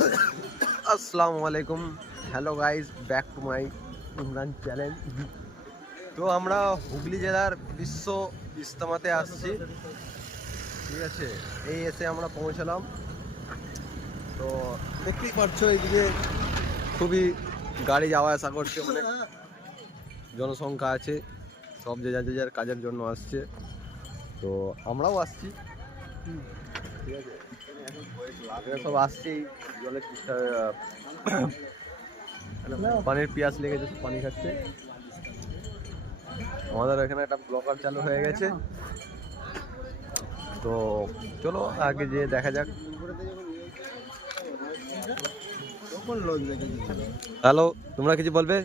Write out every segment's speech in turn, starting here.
আসসালামু আলাইকুম, hello guys, back to my Imran channel. তো আমরা হুগলি জেলার বিশ্ব ইজতেমাতে আসছি, ঠিক আছে। এই এসে আমরা পৌঁছালাম। তো দেখতেই পাচ্ছ এইদিকে খুবই গাড়ি যাওয়া আসা করছে, অনেক জনসংখ্যা আছে, সব যে যার যে যার কাজের জন্য আসছে। তো আমরাও আসছি, ঠিক আছে। এরা সব আসছে জলের পানির পিয়াস লেগেছে, পানি খাচ্ছে। আমাদের এখানে একটা ব্লকার চালু হয়ে গেছে, তো চলো আগে যেয়ে দেখা যাক। হ্যালো, তোমরা কিছু বলবে?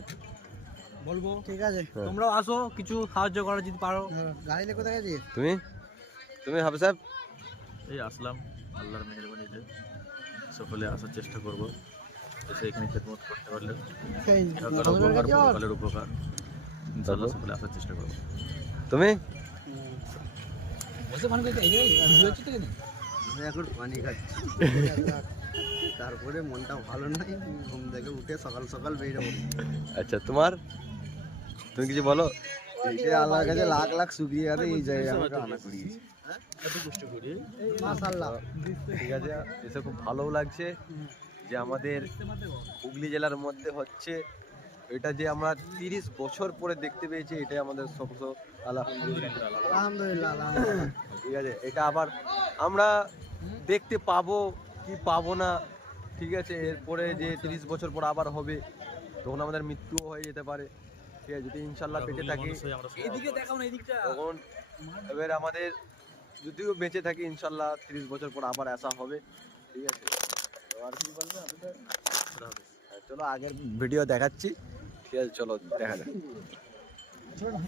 বলবো, ঠিক আছে, তোমরাও আসো, কিছু সাহায্য করার যদি পারো। গাড়ি নিয়ে কোথায় গেছিস? তুমি হাফিজ সাহেব? এই আসলাম, আল্লাহর মেহেরবানিতে সকলে আসার চেষ্টা করব। এসে এখানে খেদমত করতে পারলে সরকার উপকার, পরকালের উপকার, ইনশাআল্লাহ সকলে আসার চেষ্টা করব। তুমি? আমি এখন পানি খাচ্ছি, তারপরে মনটা ভালো নাই, ঘুম থেকে উঠে সকাল সকাল বেরোবো। আচ্ছা, তুমি কিছু বলো। আল্লাহর কাছে লাখ লাখ শুকরিয়া আছে, এই জায়গায় আমাকে আনা করিয়েছে। মাশাআল্লাহ, ঠিক আছে, এসে খুব ভালোও লাগছে যে আমাদের হুগলি জেলার মধ্যে হচ্ছে এটা, যে আমরা 30 বছর পরে দেখতে পেয়েছি, এটাই আমাদের সবস আলহামদুলিল্লাহ। ঠিক আছে। এটা আবার আমরা দেখতে পাবো কি পাবো না, ঠিক আছে। এরপরে যে 30 বছর পর আবার হবে, তখন আমাদের মৃত্যুও হয়ে যেতে পারে, ঠিক আছে। যদি ইনশাল্লাহ বেঁচে থাকি তখন, এবার আমাদের যদিও বেঁচে থাকি ইনশাল্লাহ 30 বছর পর আবার আসা হবে, ঠিক আছে। তো আর কি বলবে আপনাদের? চলো আগের ভিডিও দেখাচ্ছি, ঠিক আছে, চলো দেখা যাক।